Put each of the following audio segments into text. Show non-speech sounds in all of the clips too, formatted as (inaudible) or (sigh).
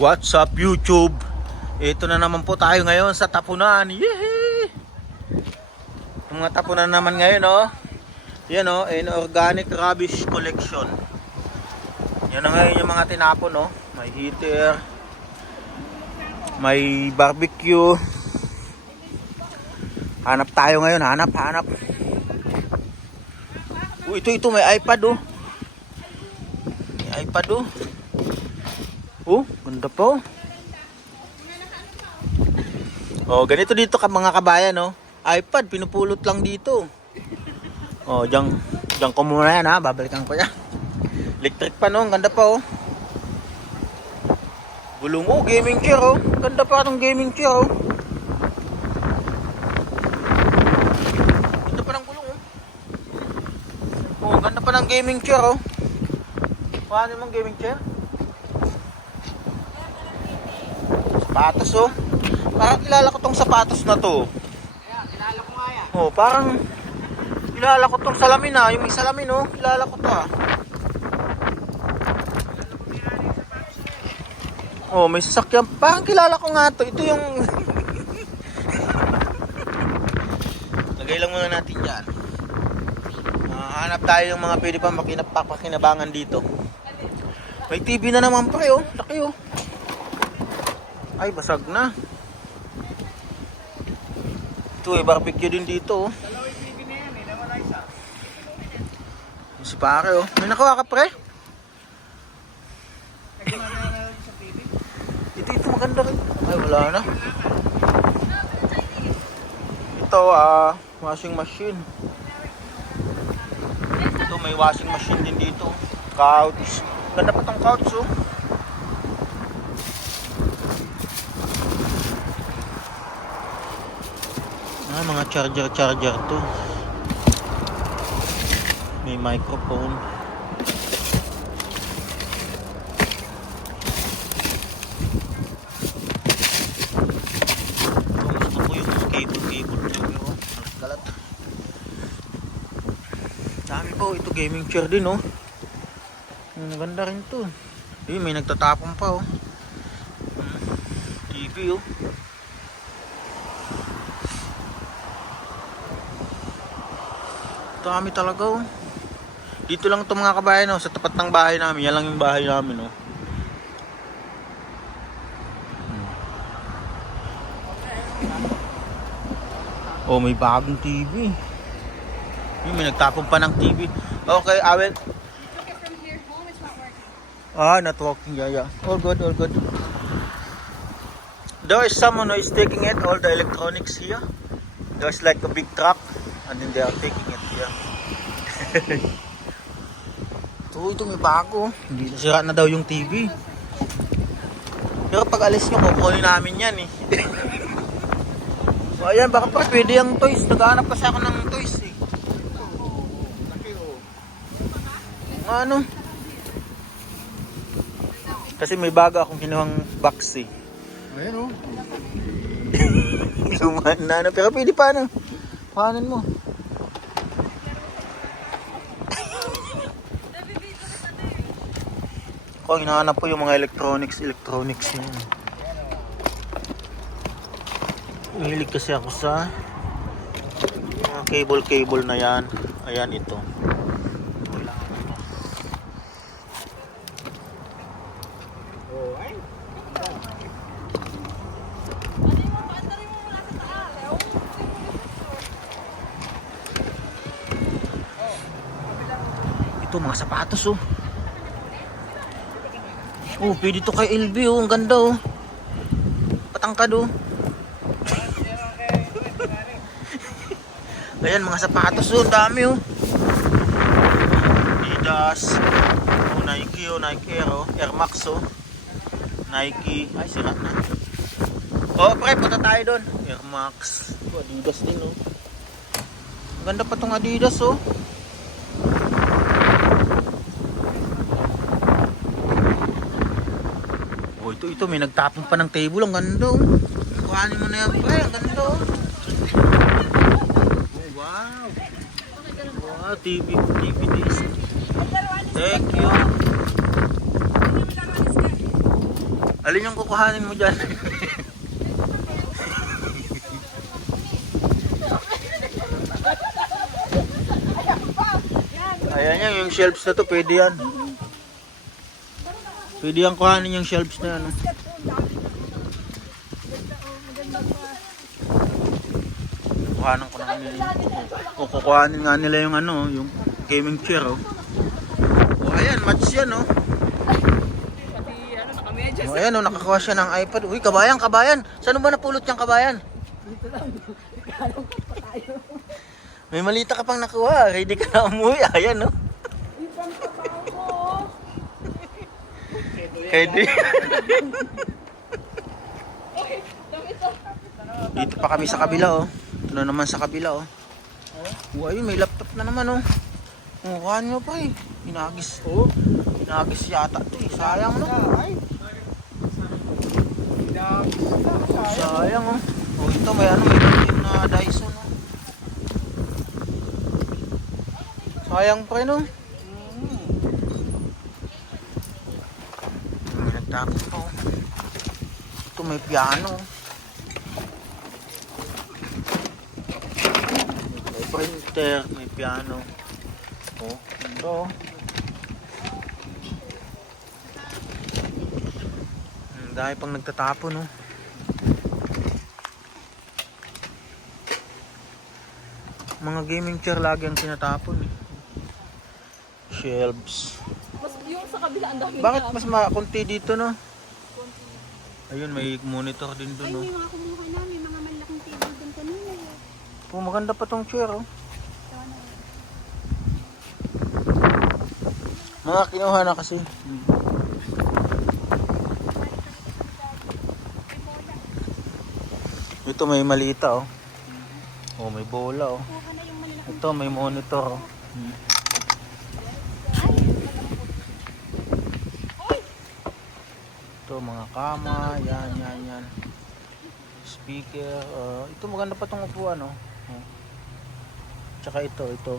What's up YouTube? Ito na naman po tayo ngayon sa tapunan. Yehey! Mga tapunan naman ngayon oh. Yan oh, an organic rubbish collection. Yan na ngayon yung mga tinapon oh. May heater. May barbecue. Hanap tayo ngayon, hanap, hanap. Oh, ito, ito, may iPad oh. May iPad oh. Oh, ganda po. Oh, ganito dito ka mga kabayan, no? iPad, pinupulot lang dito. Oh, diyan, diyan ko muna yan, ha? Babalikan ko yan. Electric pa, no? Ang Ganda pa, oh. Gulong, oh, gaming chair, oh. Ganda pa itong gaming chair, oh. Ganda pa ng gulong, oh. Oh, ganda pa ng gaming chair, oh. Paano mong gaming chair? Sapatos oh. Parang kilala ko tong sapatos na to. Kaya, kilala ko nga yan. Oh, parang kilala ko tong salamin ah. Yung may salamin oh. Kilala ko to ah. Oh, may sasakyan. Parang kilala ko nga to. Ito yung... (laughs) Lagay lang muna natin dyan. Ah, hanap tayo ng mga pwede pa makinapakinabangan dito. May TV na naman pre oh. Laki oh. Ay, basag na. Ito eh, barbecue din dito oh. Si pare oh. May nakuha ka pre? Ito, ito maganda rin. Ay, wala na. Ito ah, washing machine. Ito, may washing machine din dito. Couch. Ganda pa tong couch oh. Ah, mga charger-charger to. May microphone. Dami po. Ito gaming chair din, oh. Ang ganda rin to. Eh, may nagtatapon pa, oh. TV, oh. Dami talaga, oh. Dito lang ito mga kabayan, oh. Sa tapat ng bahay namin. Yan lang yung bahay namin, oh. Oh, may bagong TV. Yung may nagtapon pa ng TV. Okay, working. Ah, not working. Yeah, yeah. All good, all good. There is someone who is taking it, all the electronics here. There's like a big truck, and then they are taking here. (laughs) ito, ito may bago. Hindi sira na daw yung TV. Pero pag alis nyo, kukunin namin yan eh. o (laughs) ayan, baka pa pwede yung toys. Naghahanap kasi ako ng toys eh. Oh. Ano? Kasi may bago akong kinuhang box eh. Ayan oh. (laughs) Lumaan na ano. Pero pwede pa ano. Pahanan mo. Ako, hinahanap po yung mga electronics, electronics yun. Mahilig kasi ako sa mga cable-cable na yan. Ayan ito. Ito mga sapatos oh. Oh, pwede to kay LB oh. Ang ganda oh. Patangkad oh. (laughs) Ayan mga sapatos oh. Dami oh. Adidas. Oh, Nike oh. Nike Air oh. Air Max oh. Nike. Ay, sira na. Oh, pre, punta tayo doon. Air Max. Oh, Adidas din oh. Ang ganda pa tong Adidas oh. Ito, ito, may nagtapon pa ng table. Ang ganda, oh. Kuhanin mo na yan, pre. Ang ganda, oh. Oh, wow. Wow, TV, TV disc. Thank you. Alin yung kukuhanin mo dyan? (laughs) Ayan yan, yung shelves na to, pwede yan. Pwede yan kuhanin yung shelves na yan. oh. Kuhanin ko na kami. O kukuhanin nga nila yung ano, yung gaming chair oh. O ayan, match yan oh. O ayan oh, nakakuha siya ng iPad. Uy, kabayan, kabayan. Saan ba napulot yung kabayan? May malita ka pang nakuha. Ready ka na umuwi. Ayan oh. Ready? (laughs) Dito pa kami sa kabila oh. Ito na naman sa kabila oh. Oh, ayun, may laptop na naman oh. Kuhaan nyo pa eh. Hinagis. Oh. Hinagis yata ito eh. Sayang no. Sayang. Oh. Oh, ito may ano, may dating na Dyson oh. Sayang pa rin oh. Pa oh. Ito may piano. May printer, may piano. Oh, ito oh. Hmm, dahil pang nagtatapon oh. Mga gaming chair lagi ang tinatapon. eh. Shelves. Sa kabila ang dami Bakit mas makunti dito no? Ayun, may monitor din Ay, doon no. may mga kumuha na. May mga malaking table din kanina. eh. Oh, maganda pa tong chair oh. Na. Mga kinuha na kasi. Ito may malita oh. Oh, may bola oh. Kuha ka na yung malaki. Ito may monitor oh. Ito mga kama, yan, yan, yan. Speaker, uh, ito maganda pa tong upuan oh. Oh. Tsaka ito, ito.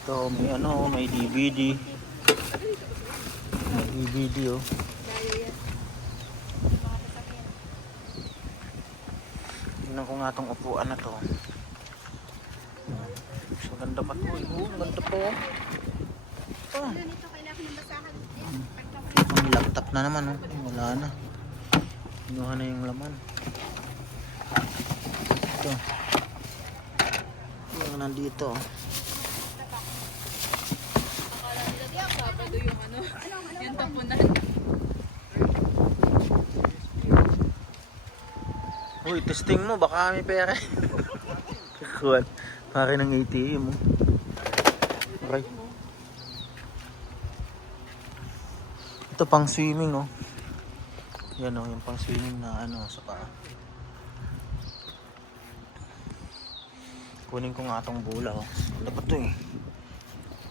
Ito may ano, may DVD. May DVD oh. Ko nga tong upuan na to. Mas maganda pa to. eh. Oh, maganda oh. Ah. Ano nito? Kailangan ng basahan. Eh, laptop na naman, oh. wala na. Kinuha na yung laman. Ito. Yung nandito. oh. Yung ano, yung tapunan. Uy, testing mo, baka may pera. (laughs) Kakuan. Pare ng ATM mo. Okay. Ito pang swimming, oh. Yan, oh, yung pang swimming na ano, sa paa. Kunin ko nga tong bola, oh. Ano ba to, eh?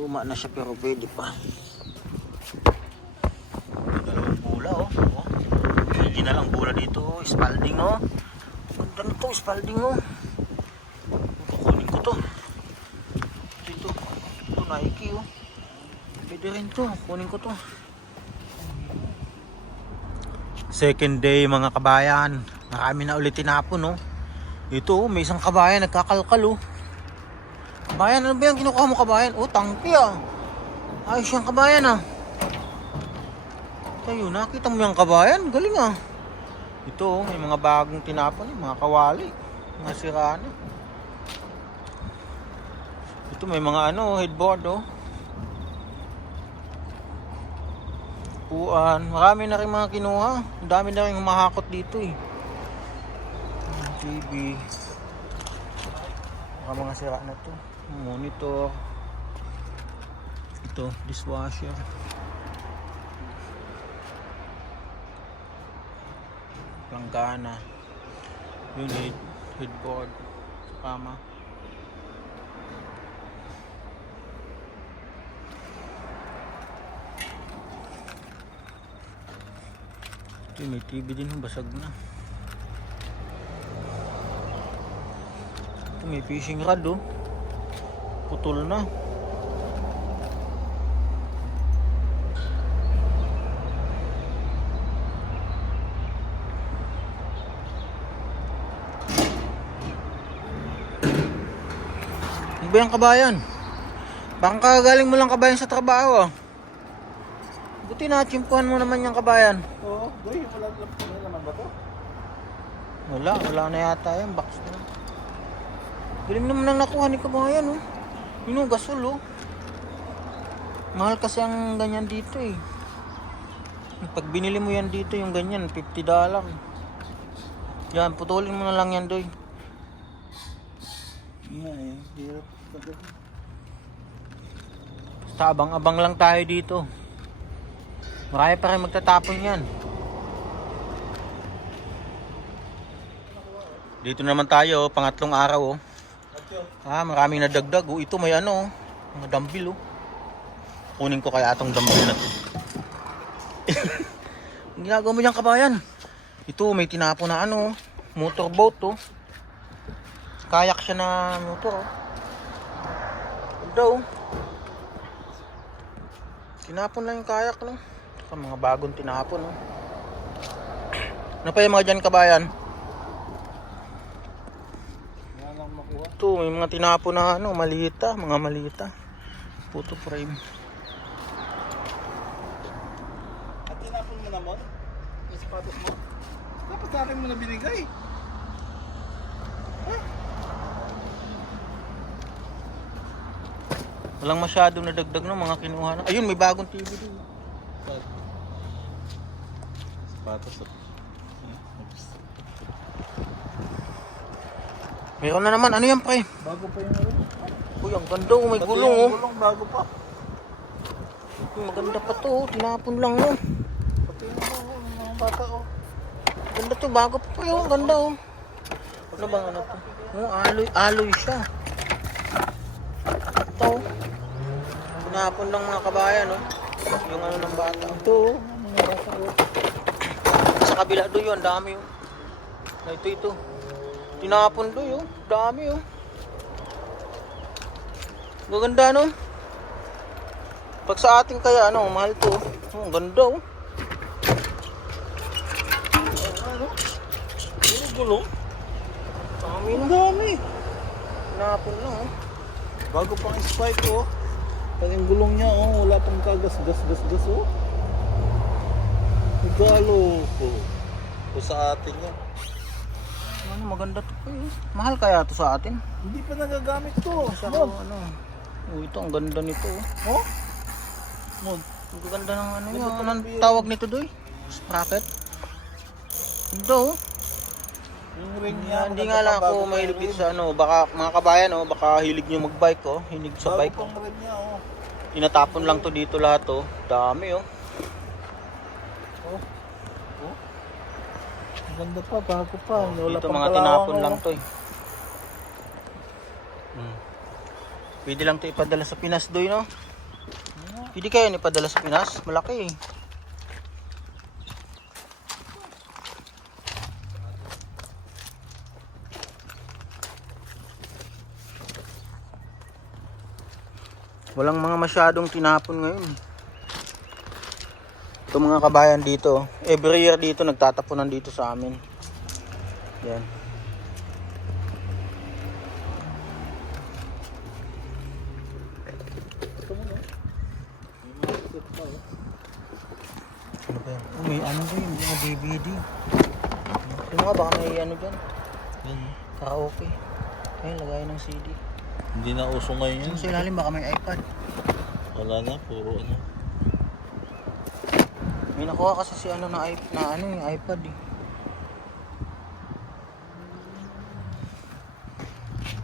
Luma na siya pero pwede pa. Dalawang bola, oh. oh. Hindi na lang bola dito, oh. Spalding, oh. Ganda na to, Spalding, oh. Kukunin ko to. Ito, ito. Ito, Nike, oh. Pwede rin to. Kunin ko to. Second day, mga kabayan. Marami na ulit tinapon, no? Ito, oh, may isang kabayan nagkakalkal, oh. Kabayan, ano ba yung kinukuha mo, kabayan? Oh, tangki, ah. Ayos yung kabayan, ah. Tayo, nakita mo yung kabayan? Galing, ah. Ito, oh, may mga bagong tinapon, eh, mga kawali. Mga sira na. Ito, may mga ano, headboard, oh. Upuan. Marami na rin mga kinuha. Ang dami na rin humahakot dito, eh. TV. Mga mga sira na to. Monitor. Ito, dishwasher. Planggana. Yun, head, headboard. Kama. Ito may TV din yung basag na. Ito may fishing rod oh. Putol na. Ano ba yung kabayan? Baka kagaling mo lang kabayan sa trabaho ah. Buti na, chimpuhan mo naman yung kabayan. Oo. Wala, wala na yata yan. Box na. Galing naman ang nakuha ni kabayan oh. Yun oh, gasol oh. Mahal kasi ang ganyan dito eh. Pag binili mo yan dito, yung ganyan, 50 dollar. Yan, putulin mo na lang yan doy. Nga eh. Basta abang-abang lang tayo dito. Marami pa rin magtatapon yan. Dito naman tayo, pangatlong araw oh. Ah, maraming nadagdag oh. Ito may ano oh, mga dumbbell oh. Kunin ko kaya itong dumbbell na to. (laughs) Ginagawa mo dyan kabayan? Ito may tinapo na ano, oh, motorboat oh. Kayak siya na motor oh. Ganda oh. Tinapon lang yung kayak, no? Sa mga bagong tinapon, no? Ano pa yung mga dyan, kabayan? Wala lang makuha. Ito, may mga tinapon na, ano, malita, mga malita. Photo frame. At tinapon mo naman? Yung sapatos mo? Dapat sa akin mo na binigay. Walang masyadong nadagdag, no? Mga kinuha na. Ayun, may bagong TV din. Sapatos at... Meron na naman. Ano yan, pre? Bago pa yung ano? Uy, ang ganda, oh. May Pati gulong, yung oh. Gulong bago pa. Maganda pa to, oh. Tinapon lang, no? Pati yung ano, mga bata oh. Ganda to, bago pa, pre, oh. Ang ganda, oh. Ano bang ano to? Oh, aloy, aloy siya. Ito, oh. Tinapon lang mga kabayan, oh. Yung ano ng bata. Ito oh, mga bata oh. Sa kabila doon yun, dami yun. Na ito, ito. Tinapon doon yun, dami yun. Gaganda no? Pag sa atin kaya, ano, mahal to. Oh, ang ganda oh. Ano? Puro gulong. Dami na. dami. Tinapon lang oh. Bago pang spike oh. Pag yung gulong niya oh, wala pang kagas gas gas gas oh. Regalo po. O sa atin yan. Ano, maganda to. Mahal kaya to sa atin? Hindi pa nagagamit to. Sa Mod. ano. Oh, ito, ang ganda nito oh. Oh? Mod. Ang ganda ng ano yun. Anong ang tawag nito doy? Sprocket? Ito oh. Yung ring Hindi, niya. hindi maganda nga lang ako mahilig sa ano. Baka mga kabayan oh. Baka hilig nyo magbike oh. Hilig sa bike oh. rim niya oh. Tinatapon lang to dito lahat oh. Dami oh. Oh. Oh. Ganda pa, bago pa. Wala Dito pang mga kalawang, tinapon oh. lang to eh. Hmm. Pwede lang to ipadala sa Pinas doy no? Pwede kaya ipadala sa Pinas? Malaki eh. Walang mga masyadong tinapon ngayon. Ito mga kabayan dito. Every year dito nagtatapunan dito sa amin. Yan. Ano ba yan? Oh, may ano ba yun? Mga DVD. Yung mga baka may ano dyan. Yan. Karaoke. Ayun, lagay ng CD. Hindi na uso ngayon Yung sa ilalim baka may iPad. Wala na, puro ano. May nakuha kasi si ano na, na ano yung iPad eh.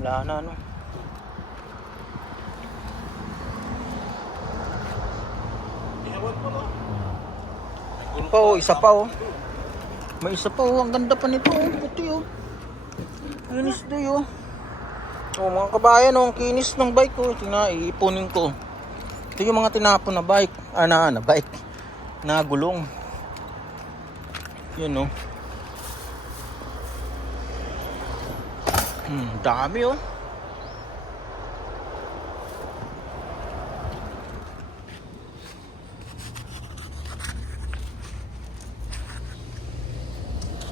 Wala na ano. Yun pa oh, isa pa oh. May isa pa oh, ang ganda pa nito oh, puti oh. Kinis doy oh. Oh mga kabayan oh, ang kinis ng bike oh. Tingnan, iipunin ko. Ito yung mga tinapon na bike. Ah, na, na bike. Na gulong. Yun oh. Hmm, dami oh.